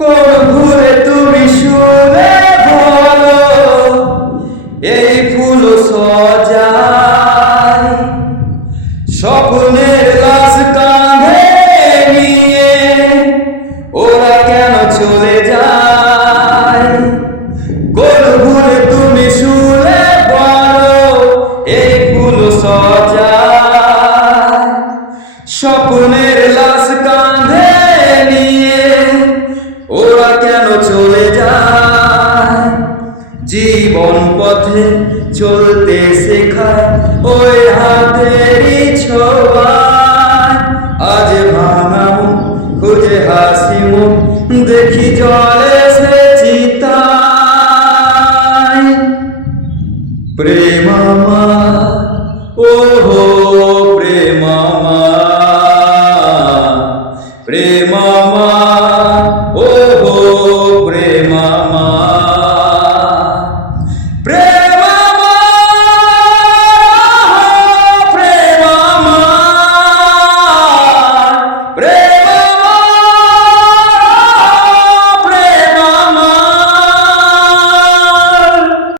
কোন ভুলে তুমি শুনে বলো এই ফুল সজায় স্বপ্নের লাশ কাঁধে নিয়ে ওরা কেন চলে যায়? কোন ভুলে তুমি শুনে বলো এই ফুল সজায় স্বপ্নের লাশ কাঁধে নিয়ে ওরা কেন চলে যায়? জীবন পথে চলতে শেখায় ওই হাতেরই ছোঁয়ায়। আজ ভাঙা মুখ খুঁজে হাসি মুখ দেখি জলে সে চিতায়। প্রেম আমার ও হো প্রেম আমার, প্রেম আমার ও হো